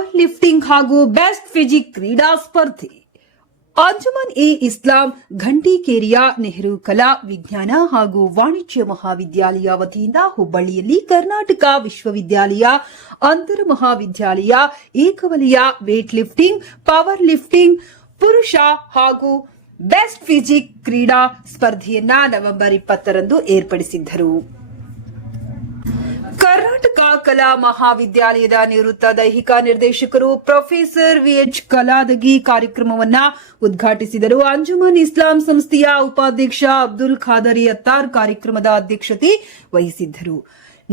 Lifting ಹಾಗೂ best physique ಕ್ರೀಡಾ ಸ್ಪರ್ಧೆ. ಅಂಜುಮನ್ ಎ ಇಸ್ಲಾಂ ಘಂಟಿಕೇರಿಯ ನೆಹರು ಕಲಾ ವಿಜ್ಞಾನ ಹಾಗೂ ವಾಣಿಜ್ಯ ಮಹಾವಿದ್ಯಾಲಯ ವತಿಯಿಂದ ಹುಬ್ಬಳ್ಳಿಯಲ್ಲಿ ಕರ್ನಾಟಕ ವಿಶ್ವವಿದ್ಯಾಲಯ, ಅಂತರ ಮಹಾವಿದ್ಯಾಲಯ, ಏಕವಲಯ ವೇಟ್ ಲಿಫ್ಟಿಂಗ್ ಪವರ್ ಲಿಫ್ಟಿಂಗ್ ಪುರುಷ ಹಾಗೂ ಬೆಸ್ಟ್ ಫಿಜಿಕ್ ಕ್ರೀಡಾ ಸ್ಪರ್ಧೆಯನ್ನ ನವೆಂಬರ್ ಇಪ್ಪತ್ತರಂದು ಏರ್ಪಡಿಸಿದ್ದರು. ಕರ್ನಾಟಕ ಕಲಾ ಮಹಾವಿದ್ಯಾಲಯದ ನಿವೃತ್ತ ದೈಹಿಕ ನಿರ್ದೇಶಕರು ಪ್ರೊಫೆಸರ್ ವಿಎಚ್ ಕಲಾದಗಿ ಕಾರ್ಯಕ್ರಮವನ್ನ ಉದ್ಘಾಟಿಸಿದರು. ಅಂಜುಮನ್ ಇಸ್ಲಾಂ ಸಂಸ್ಥೆಯ ಉಪಾಧ್ಯಕ್ಷ ಅಬ್ದುಲ್ ಖಾದರಿ ಅತ್ತಾರ್ ಕಾರ್ಯಕ್ರಮದ ಅಧ್ಯಕ್ಷತೆ ವಹಿಸಿದ್ದರು.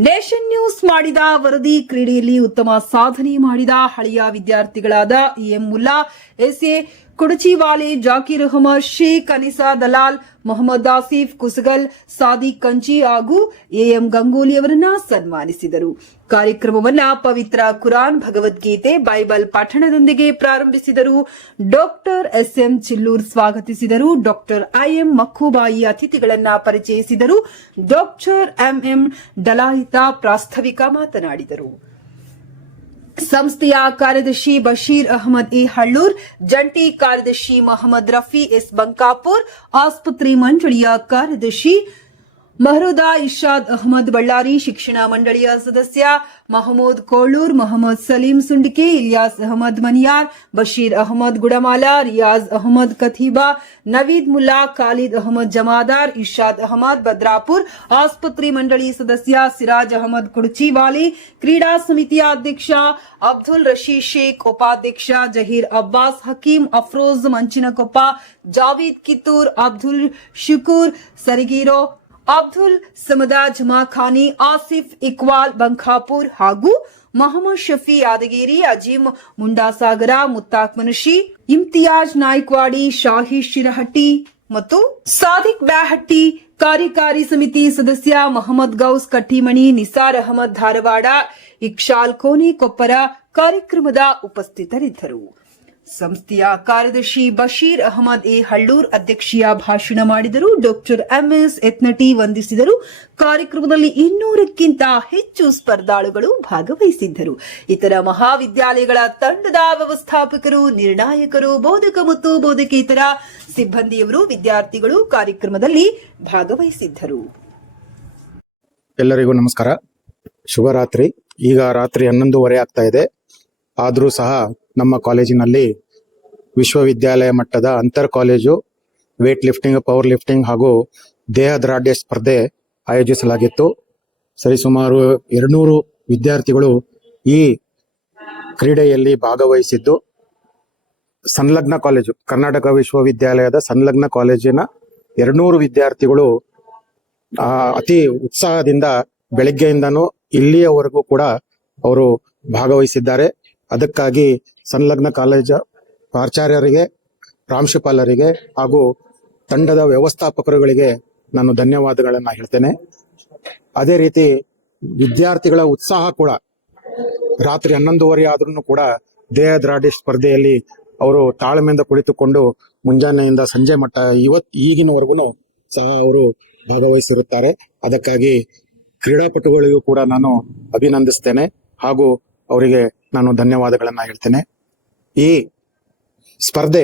ನೇಷನ್ ನ್ಯೂಸ್ ಮಾಡಿದ ವರದಿ ಕ್ರೀಡೆಯಲ್ಲಿ ಉತ್ತಮ ಸಾಧನೆ ಮಾಡಿದ ಹಳೆಯ ವಿದ್ಯಾರ್ಥಿಗಳಾದ M Mulla, S A Kudachiwale, Zakir Ahmed, Shaikh Anisa Dalal, Mohammed Asif, Kusagal, Sadiq Kanchi ಹಾಗೂ ಎಎಂ ಗಂಗೂಲಿ ಅವರನ್ನ ಸನ್ಮಾನಿಸಿದರು. ಕಾರ್ಯಕ್ರಮವನ್ನ ಪವಿತ್ರ ಕುರಾನ್ ಭಗವದ್ಗೀತೆ ಬೈಬಲ್ ಪಠಣದೊಂದಿಗೆ ಪ್ರಾರಂಭಿಸಿದರು. ಡಾಕ್ಟರ್ ಎಸ್ ಎಂ ಚಿಲ್ಲೂರ್ ಸ್ವಾಗತಿಸಿದರು. ಡಾಕ್ಟರ್ ಐಎಂ ಮಕ್ಕುಬಾಯಿ ಅತಿಥಿಗಳನ್ನ ಪರಿಚಯಿಸಿದರು. ಡಾಕ್ಟರ್ ಎಂಎಂ ಡಲಾಯಿತಾ ಪ್ರಾಸ್ತಾವಿಕ ಮಾತನಾಡಿದರು. ಸಂಸ್ಥೆಯ ಕಾರ್ಯದರ್ಶಿ ಬಶೀರ್ ಅಹಮದ್ ಇ ಹಳ್ಳೂರ್, ಜಂಟಿ ಕಾರ್ಯದರ್ಶಿ ಮೊಹಮ್ಮದ್ ರಫಿ ಎಸ್ ಬಂಕಾಪುರ್, ಆಸ್ಪತ್ರೆ ಮಂಡಳಿಯ ಕಾರ್ಯದರ್ಶಿ ಮಹರುದಾ ಇಶಾದ್ ಅಹಮದ್ ಬಳ್ಳಾರಿ ಶಿಕ್ಷಣ ಮಂಡಳಿಯ ಸದಸ್ಯ ಮಹಮೂದ್ ಕೋಳೂರ್ ಮೊಹಮ್ಮದ್ ಸಲೀಂ ಸುಂಡಿಕೆ, ಇಲಿಯಾಸ್ ಅಹಮದ್ ಮನಿಯಾರ್, ಬಶೀರ್ ಅಹಮದ್ ಗುಡಮಾಲ, ರಿಯಾಜ್ ಅಹಮದ್ ಕಥೀಬಾ, ನವೀದ್ ಮುಲ್ಲಾ, ಖಾಲಿದ್ ಅಹಮದ್ ಜಮಾದಾರ್ ಇಶಾದ್ ಅಹಮದ್ ಬದ್ರಾಪುರ್ ಆಸ್ಪತ್ರೆ ಮಂಡಳಿ ಸದಸ್ಯ ಸಿರಾಜ್ ಅಹಮದ್ ಕುಡ್ಚಿವಾಲಿ, ಕ್ರೀಡಾ ಸಮಿತಿಯ ಅಧ್ಯಕ್ಷ ಅಬ್ದುಲ್ ರಶೀದ್ ಶೇಖ್, ಉಪಾಧ್ಯಕ್ಷ ಜಹೀರ್ ಅಬ್ಬಾಸ್, ಹಕೀಂ ಅಫ್ರೋಜ್, ಮಂಚಿನಕೊಪ್ಪ, ಜಾವೀದ್ ಕಿತ್ತೂರ್, ಅಬ್ದುಲ್ ಶುಕೂರ್, ಸರಿಗೀರೋ ಅಬ್ದುಲ್ ಸಮದಾ ಜಮಾ ಖಾನಿ ಆಸಿಫ್ ಇಕ್ವಾಲ್ ಬಂಖಾಪುರ್ ಹಾಗೂ ಮೊಹಮ್ಮದ್ ಶಫಿ ಯಾದಗಿರಿ, ಅಜೀಮ್ ಮುಂಡಾಸಾಗರ, ಮುತ್ತಾಕ್ ಮನುಷಿ, ಇಮ್ತಿಯಾಜ್ ನಾಯ್ಕ್ವಾಡಿ, ಶಾಹಿ ಶಿರಹಟ್ಟಿ ಮತ್ತು ಸಾದಿಕ್ ಬ್ಯಾಹಟ್ಟಿ ಕಾರ್ಯಕಾರಿ ಸಮಿತಿ ಸದಸ್ಯ ಮೊಹಮ್ಮದ್ ಗೌಸ್ ಕಟ್ಟಿಮಣಿ, ನಿಸಾರ್ ಅಹಮದ್ ಧಾರವಾಡ ಇಕ್ಷಾಲ್ ಕೋನಿ ಕೊಪ್ಪರ ಕಾರ್ಯಕ್ರಮದ ಉಪಸ್ಥಿತರಿದ್ದರು. ಸಂಸ್ಥೆಯ ಕಾರ್ಯದರ್ಶಿ ಬಶೀರ್ ಅಹಮದ್ ಎ ಹಳ್ಳೂರ್ ಅಧ್ಯಕ್ಷೀಯ ಭಾಷಣ ಮಾಡಿದರು. ಡಾಕ್ಟರ್ ಎಂಎಸ್ ಎತ್ನಟಿ ವಂದಿಸಿದರು. ಕಾರ್ಯಕ್ರಮದಲ್ಲಿ ಇನ್ನೂರಕ್ಕಿಂತ ಹೆಚ್ಚು ಸ್ಪರ್ಧಾಳುಗಳು ಭಾಗವಹಿಸಿದ್ದರು. ಇತರ ಮಹಾವಿದ್ಯಾಲಯಗಳ ತಂಡದ ವ್ಯವಸ್ಥಾಪಕರು, ನಿರ್ಣಾಯಕರು, ಬೋಧಕ ಮತ್ತು ಬೋಧಕೇತರ ಸಿಬ್ಬಂದಿಯವರು, ವಿದ್ಯಾರ್ಥಿಗಳು ಕಾರ್ಯಕ್ರಮದಲ್ಲಿ ಭಾಗವಹಿಸಿದ್ದರು. ಎಲ್ಲರಿಗೂ ನಮಸ್ಕಾರ. ಶುಭರಾತ್ರಿ. ಈಗ ರಾತ್ರಿ ಹನ್ನೊಂದುವರೆ ಆಗ್ತಾ ಇದೆ. ಆದರೂ ಸಹ ನಮ್ಮ ಕಾಲೇಜಿನಲ್ಲಿ ವಿಶ್ವವಿದ್ಯಾಲಯ ಮಟ್ಟದ ಅಂತರ್ college weight lifting power lifting ಹಾಗೂ ದೇಹದಾಢ್ಯ ಸ್ಪರ್ಧೆ ಆಯೋಜಿಸಲಾಗಿತ್ತು. ಸರಿಸುಮಾರು ಎರಡ್ನೂರು ವಿದ್ಯಾರ್ಥಿಗಳು ಈ ಕ್ರೀಡೆಯಲ್ಲಿ ಭಾಗವಹಿಸಿದ್ದು. ಸಂಲಗ್ನ ಕಾಲೇಜು, ಕರ್ನಾಟಕ ವಿಶ್ವವಿದ್ಯಾಲಯದ ಸಂಲಗ್ನ ಕಾಲೇಜಿನ ಎರಡ್ನೂರು ವಿದ್ಯಾರ್ಥಿಗಳು ಅತಿ ಉತ್ಸಾಹದಿಂದ ಬೆಳಗ್ಗೆಯಿಂದನೂ ಇಲ್ಲಿಯವರೆಗೂ ಕೂಡ ಅವರು ಭಾಗವಹಿಸಿದ್ದಾರೆ. ಅದಕ್ಕಾಗಿ ಸಂಲಗ್ನ ಕಾಲೇಜ ಪ್ರಾಚಾರ್ಯರಿಗೆ, ಪ್ರಾಂಶುಪಾಲರಿಗೆ ಹಾಗೂ ತಂಡದ ವ್ಯವಸ್ಥಾಪಕರುಗಳಿಗೆ ನಾನು ಧನ್ಯವಾದಗಳನ್ನು ಹೇಳ್ತೇನೆ. ಅದೇ ರೀತಿ ವಿದ್ಯಾರ್ಥಿಗಳ ಉತ್ಸಾಹ ಕೂಡ, ರಾತ್ರಿ ಹನ್ನೊಂದುವರೆ ಆದ್ರೂ ಕೂಡ ದೇಹದಾಢ್ಯ ಸ್ಪರ್ಧೆಯಲ್ಲಿ ಅವರು ತಾಳ್ಮೆಯಿಂದ ಕುಳಿತುಕೊಂಡು ಮುಂಜಾನೆಯಿಂದ ಸಂಜೆ ಮಟ್ಟ ಇವತ್ ಈಗಿನವರೆಗೂ ಸಹ ಅವರು ಭಾಗವಹಿಸಿರುತ್ತಾರೆ. ಅದಕ್ಕಾಗಿ ಕ್ರೀಡಾಪಟುಗಳಿಗೂ ಕೂಡ ನಾನು ಅಭಿನಂದಿಸ್ತೇನೆ ಹಾಗೂ ಅವರಿಗೆ ನಾನು ಧನ್ಯವಾದಗಳನ್ನ ಹೇಳ್ತೇನೆ. ಈ ಸ್ಪರ್ಧೆ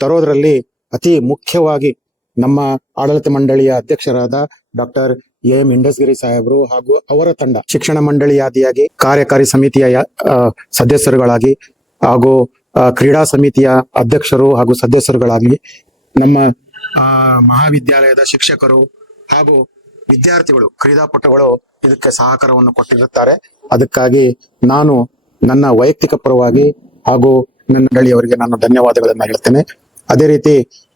ತರೋದ್ರಲ್ಲಿ ಅತಿ ಮುಖ್ಯವಾಗಿ ನಮ್ಮ ಆಡಳಿತ ಮಂಡಳಿಯ ಅಧ್ಯಕ್ಷರಾದ ಡಾಕ್ಟರ್ ಎ ಇಂಡಸ್ಗಿರಿ ಸಾಹೇಬರು ಹಾಗೂ ಅವರ ತಂಡ ಶಿಕ್ಷಣ ಮಂಡಳಿಯಾದಿಯಾಗಿ ಕಾರ್ಯಕಾರಿ ಸಮಿತಿಯ ಸದಸ್ಯರುಗಳಾಗಿ ಹಾಗೂ ಕ್ರೀಡಾ ಸಮಿತಿಯ ಅಧ್ಯಕ್ಷರು ಹಾಗೂ ಸದಸ್ಯರುಗಳಾಗಿ ನಮ್ಮ ಮಹಾವಿದ್ಯಾಲಯದ ಶಿಕ್ಷಕರು ಹಾಗೂ ವಿದ್ಯಾರ್ಥಿಗಳು, ಕ್ರೀಡಾಪಟುಗಳು ಇದಕ್ಕೆ ಸಹಕಾರವನ್ನು ಕೊಟ್ಟಿರುತ್ತಾರೆ. ಅದಕ್ಕಾಗಿ ನಾನು ನನ್ನ ವೈಯಕ್ತಿಕ ಪರವಾಗಿ ಹಾಗೂ ನನ್ನ ಗಳಿಯವರಿಗೆ ನಾನು ಧನ್ಯವಾದಗಳನ್ನು ಹೇಳ್ತೇನೆ. ಅದೇ ರೀತಿ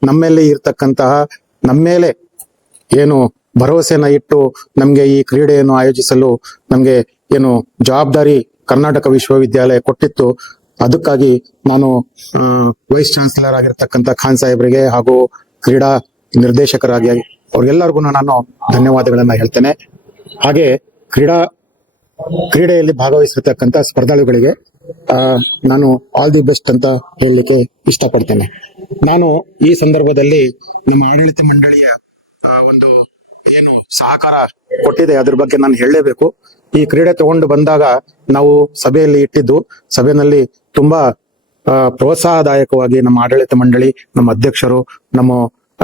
ನಮ್ಮಲ್ಲಿ ಇರ್ತಕ್ಕಂತಹ ನಮ್ಮ ಮೇಲೆ ಏನು ಭರವಸೆಯನ್ನ ಇಟ್ಟು ನಮಗೆ ಈ ಕ್ರೀಡೆಯನ್ನು ಆಯೋಜಿಸಲು ನಮಗೆ ಏನು ಜವಾಬ್ದಾರಿ ಕರ್ನಾಟಕ ವಿಶ್ವವಿದ್ಯಾಲಯ ಕೊಟ್ಟಿತ್ತು. ಅದಕ್ಕಾಗಿ ನಾನು ವೈಸ್ ಚಾನ್ಸಲರ್ ಆಗಿರ್ತಕ್ಕಂಥ ಖಾನ್ ಸಾಹೇಬ್ರಿಗೆ ಹಾಗೂ ಕ್ರೀಡಾ ನಿರ್ದೇಶಕರಾಗಿ ಅವ್ರಿಗೆಲ್ಲರಿಗೂ ನಾನು ಧನ್ಯವಾದಗಳನ್ನ ಹೇಳ್ತೇನೆ. ಹಾಗೆ ಕ್ರೀಡಾ ಕ್ರೀಡೆಯಲ್ಲಿ ಭಾಗವಹಿಸಿರ್ತಕ್ಕಂಥ ಸ್ಪರ್ಧಾಳುಗಳಿಗೆ ನಾನು ಆಲ್ ದಿ ಬೆಸ್ಟ್ ಅಂತ ಹೇಳಲಿಕ್ಕೆ ಇಷ್ಟಪಡ್ತೇನೆ. ನಾನು ಈ ಸಂದರ್ಭದಲ್ಲಿ ನಿಮ್ಮ ಆಡಳಿತ ಮಂಡಳಿಯ ಒಂದು ಏನು ಸಹಕಾರ ಕೊಟ್ಟಿದೆ ಅದ್ರ ಬಗ್ಗೆ ನಾನು ಹೇಳಲೇಬೇಕು. ಈ ಕ್ರೀಡೆ ತಗೊಂಡು ಬಂದಾಗ ನಾವು ಸಭೆಯಲ್ಲಿ ಇಟ್ಟಿದ್ದು, ಸಭೆಯಲ್ಲಿ ತುಂಬಾ ಪ್ರೋತ್ಸಾಹದಾಯಕವಾಗಿ ನಮ್ಮ ಆಡಳಿತ ಮಂಡಳಿ, ನಮ್ಮ ಅಧ್ಯಕ್ಷರು, ನಮ್ಮ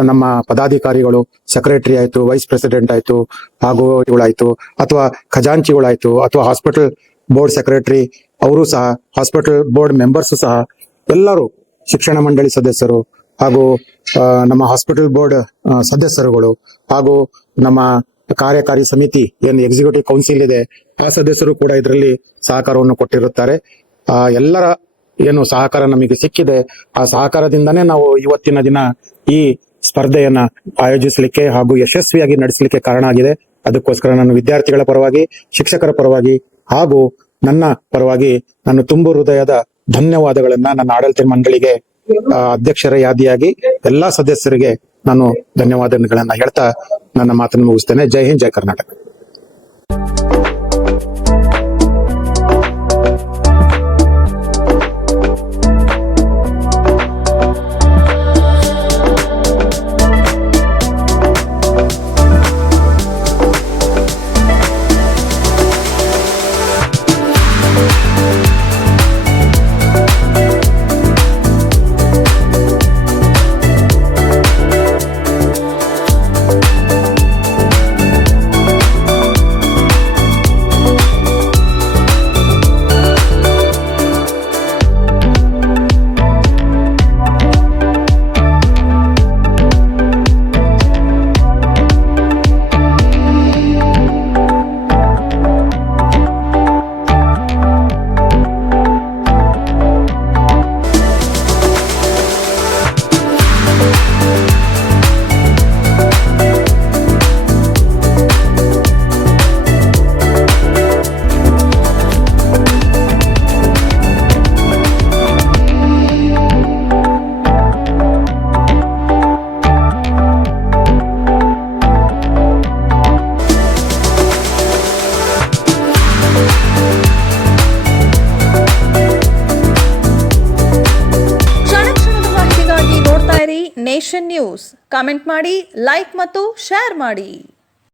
ನಮ್ಮ ಪದಾಧಿಕಾರಿಗಳು ಸೆಕ್ರೆಟರಿ ಆಯ್ತು ವೈಸ್ ಪ್ರೆಸಿಡೆಂಟ್ ಆಯ್ತು, ಹಾಗೂ ಇವುಗಳಾಯ್ತು, ಅಥವಾ ಖಜಾಂಚಿಗಳಾಯ್ತು, ಅಥವಾ ಹಾಸ್ಪಿಟಲ್ ಬೋರ್ಡ್ ಸೆಕ್ರೆಟರಿ ಅವರು ಸಹ ಹಾಸ್ಪಿಟಲ್ ಬೋರ್ಡ್ ಮೆಂಬರ್ಸ್ ಸಹ, ಎಲ್ಲರೂ ಶಿಕ್ಷಣ ಮಂಡಳಿ ಸದಸ್ಯರು ಹಾಗೂ ನಮ್ಮ ಹಾಸ್ಪಿಟಲ್ ಬೋರ್ಡ್ ಸದಸ್ಯರುಗಳು ಹಾಗೂ ನಮ್ಮ ಕಾರ್ಯಕಾರಿ ಸಮಿತಿ, ಏನು ಎಕ್ಸಿಕ್ಯೂಟಿವ್ ಕೌನ್ಸಿಲ್ ಇದೆ, ಆ ಸದಸ್ಯರು ಕೂಡ ಇದರಲ್ಲಿ ಸಹಕಾರವನ್ನು ಕೊಟ್ಟಿರುತ್ತಾರೆ. ಆ, ಎಲ್ಲರ ಏನು ಸಹಕಾರ ನಮಗೆ ಸಿಕ್ಕಿದೆ, ಆ ಸಹಕಾರದಿಂದನೇ ನಾವು ಇವತ್ತಿನ ದಿನ ಈ ಸ್ಪರ್ಧೆಯನ್ನ ಆಯೋಜಿಸಲಿಕ್ಕೆ ಹಾಗೂ ಯಶಸ್ವಿಯಾಗಿ ನಡೆಸಲಿಕ್ಕೆ ಕಾರಣ ಆಗಿದೆ. ಅದಕ್ಕೋಸ್ಕರ ನಾನು ವಿದ್ಯಾರ್ಥಿಗಳ ಪರವಾಗಿ, ಶಿಕ್ಷಕರ ಪರವಾಗಿ ಹಾಗೂ ನನ್ನ ಪರವಾಗಿ ನಾನು ತುಂಬು ಹೃದಯದ ಧನ್ಯವಾದಗಳನ್ನ ನನ್ನ ಆಡಳಿತ ಮಂಡಳಿಗೆ ಅಧ್ಯಕ್ಷರ ಯಾದಿಯಾಗಿ ಎಲ್ಲಾ ಸದಸ್ಯರಿಗೆ ನಾನು ಧನ್ಯವಾದಗಳನ್ನ ಹೇಳ್ತಾ ನನ್ನ ಮಾತನ್ನು ಮುಗಿಸ್ತೇನೆ. ಜೈ ಹಿಂದ್, ಜೈ ಕರ್ನಾಟಕ. ನೇಷನ್ ನ್ಯೂಸ್ ಕಾಮೆಂಟ್ ಮಾಡಿ ಲೈಕ್ ಮತ್ತು ಶೇರ್ ಮಾಡಿ.